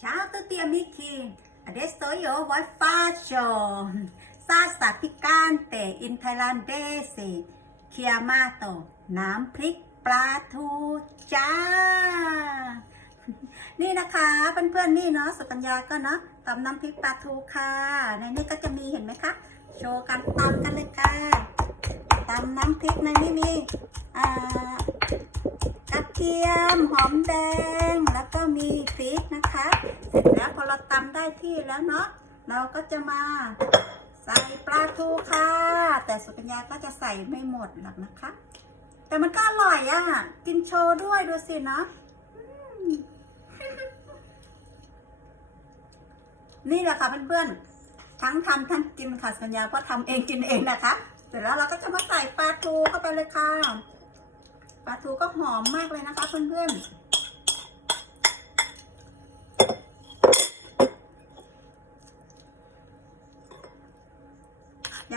Ciao tutti amici, adesso io voglio faccio salsa piccante in thailandese chiamato น้ำพริกปลาทูจ้า นี่นะคะเพื่อนๆนี่เนาะสุกัญญาก็เนาะตำน้ำพริกปลาทูค่ะ ในนี้ก็จะมีเห็นไหมคะโชว์การตำกันเลยค่ะตำน้ำพริกในนี้มีกระเทียมหอมแดง ได้ที่แล้วเนาะเราก็จะมาใส่ปลาทูค่ะ แต่สุกัญญาก็จะใส่ไม่หมดหรอกนะคะ แต่มันก็อร่อยอะ่ะ กินโชว์ด้วยดูสิเนาะนี่แหละค่ะเพื่อนๆ ทั้งทำทั้งกินค่ะสัญญาเพราะทำเองกินเองนะคะ เสร็จแล้วเราก็จะมาใส่ปลาทูเข้าไปเลยค่ะ ปลาทูก็หอมมากเลยนะคะเพื่อนๆ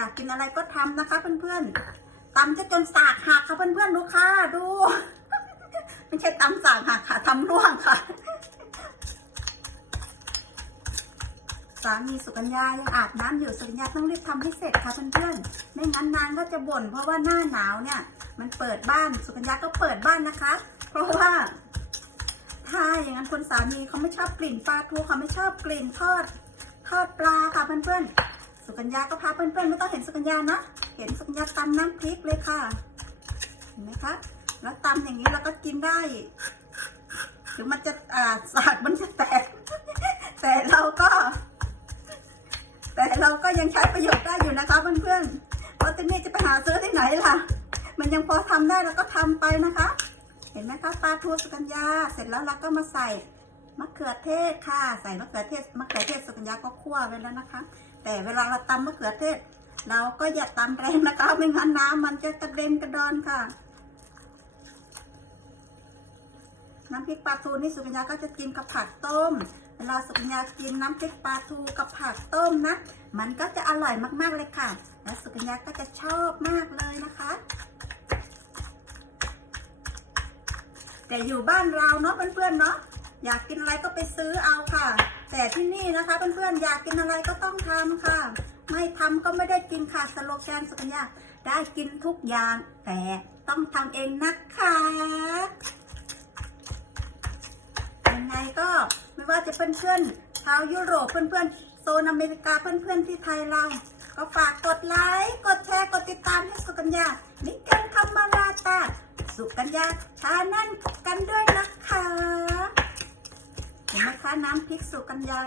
อยากกินอะไรก็ทำนะคะเพื่อนๆตำจะจนสากหักค่ะเพื่อนๆดูค่ะดูไม่ใช่ตำสากหักค่ะทำร่วงค่ะสามีสุกัญญายังอาบน้ำอยู่สุกัญญาต้องรีบทำให้เสร็จค่ะเพื่อนๆ ไม่งั้นนางก็จะบ่นเพราะว่าหน้าหนาวเนี่ย มันเปิดบ้านสุกัญญาก็เปิดบ้านนะคะ เพราะว่า ถ้าอย่างนั้นคนสามีเขาไม่ชอบกลิ่นปลาทูเขาไม่ชอบกลิ่นทอดทอดปลาค่ะเพื่อนๆ สุกัญญาก็พาเพื่อนๆไม่ต้องเห็นสุกัญญานะ เห็นสุกัญญาตำน้ำพริกเลยค่ะ เห็นไหมคะ แล้วตำอย่างนี้เราก็กินได้ถึงมันจะอ่าสากมันจะแตก แต่เราก็ แต่เราก็ยังใช้ประโยชน์ได้อยู่นะคะเพื่อนๆเพราะที่นี่จะไปหาซื้อที่ไหนล่ะ มันยังพอทำได้เราก็ทำไปนะคะ เห็นไหมคะปลาทูสุกัญญา เสร็จแล้วเราก็มาใส่มะเขือเทศค่ะ ใส่มะเขือเทศมะเขือเทศสุกัญญาก็คั่วไว้แล้วนะคะ แต่เวลาเราตำมะเขือเทศ เราก็อย่าตำแรงนะคะ ไม่งั้นน้ำมันจะกระเด็นกระดอนค่ะ น้ำพริกปลาทูนี่สุกัญญาก็จะกินกับผักต้ม เวลาสุกัญญากินน้ำพริกปลาทูกับผักต้มนะ มันก็จะอร่อยมากๆเลยค่ะ และสุกัญญาก็จะชอบมากเลยนะคะแต่อยู่บ้านเราเนาะเพื่อนๆเนาะอยากกินอะไรก็ไปซื้อเอาค่ะ แต่ที่นี่นะคะเพื่อนๆอยากกินอะไรก็ต้องทำค่ะ ไม่ทำก็ไม่ได้กินค่ะสโลแกนสุกัญญาได้กินทุกอย่าง แต่ต้องทำเองนะคะยังไงก็ไม่ว่าจะเพื่อนๆชาวยุโรปเพื่อนๆโซนอเมริกาเพื่อนๆที่ไทยเรา ก็ฝากกดไลค์กดแชร์กดติดตามให้สุกัญญานิเกนคำมาลาตาสุกัญญาชานั่นกั น้ำพริกสุกัญญา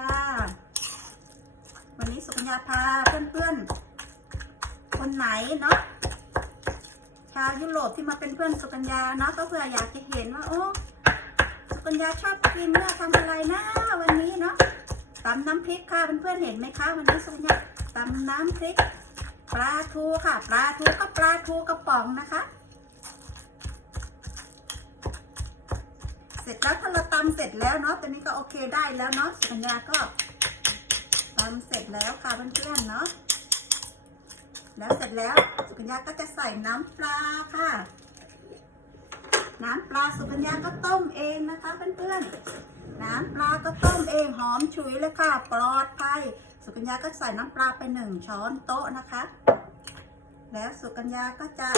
วันนี้สุกัญญาพาเพื่อนๆ คนไหนเนาะชาวยุโรปที่มาเป็นเพื่อนสุกัญญาเนาะก็เพื่ออยากจะเห็นว่าโอ้สุกัญญาชอบกินเนี่ยทำอะไรนะวันนี้เนาะตำน้ำพริกค่ะเพื่อนๆเห็นไหมคะวันนี้สุกัญญาตำน้ำพริกปลาทูค่ะ ปลาทูก็ปลาทูกระป๋องนะคะ เสร็จแล้วถ้าเราตำเสร็จแล้วเนาะตอนนี้ก็โอเคได้แล้วเนาะสุกัญญาก็ตำเสร็จแล้วค่ะเพื่อนๆเนาะแล้วเสร็จแล้วสุกัญญาก็จะใส่น้ำปลาค่ะ น้ำปลาสุกัญญาก็ต้มเองนะคะเพื่อนๆน้ำปลาก็ต้มเองหอมฉุยเลยค่ะ ปลอดภัยสุกัญญาก็ใส่น้ำปลาไปหนึ่งช้อนโต๊ะนะคะ แล้วสุกัญญาก็จะ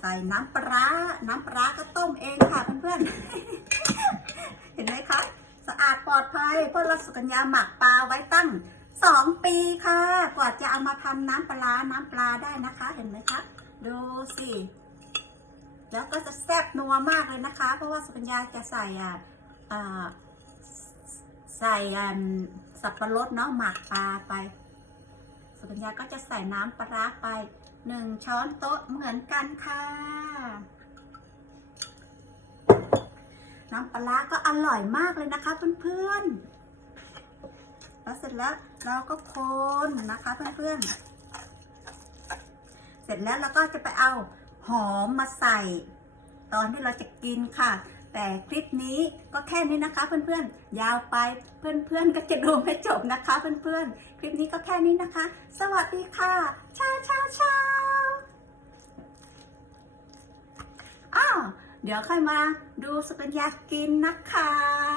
ใส่น้ำปลา น้ำปลาก็ต้มเองค่ะเพื่อนๆ เห็นไหมคะ สะอาดปลอดภัย เพราะเราสุกัญญาหมักปลาไว้ตั้งสองปีค่ะ กว่าจะเอามาทำน้ำปลา น้ำปลาได้นะคะ เห็นไหมคะ ดูสิ แล้วก็จะแซ่บนัวมากเลยนะคะ เพราะว่าสุกัญญาจะใส่อะอ่าใส่อ่าสับปะรดเนาะหมักปลาไปสุกัญญาก็จะใส่น้ำปลาร้าไปหนึ่งช้อนโต๊ะเหมือนกันค่ะ น้ำปลาร้าก็อร่อยมากเลยนะคะเพื่อนๆ แล้วเสร็จแล้วเราก็คนนะคะเพื่อนๆ เสร็จแล้วเราก็จะไปเอาหอมมาใส่ ตอนที่เราจะกินค่ะ แต่คลิปนี้ก็แค่นี้นะคะเพื่อนๆ ยาวไปเพื่อนๆ ก็จะดูไม่จบนะคะเพื่อนๆ คลิปนี้ก็แค่นี้นะคะ สวัสดีค่ะ ชาชาชา เดี๋ยวค่อยมาดูสกัญญากินนะคะ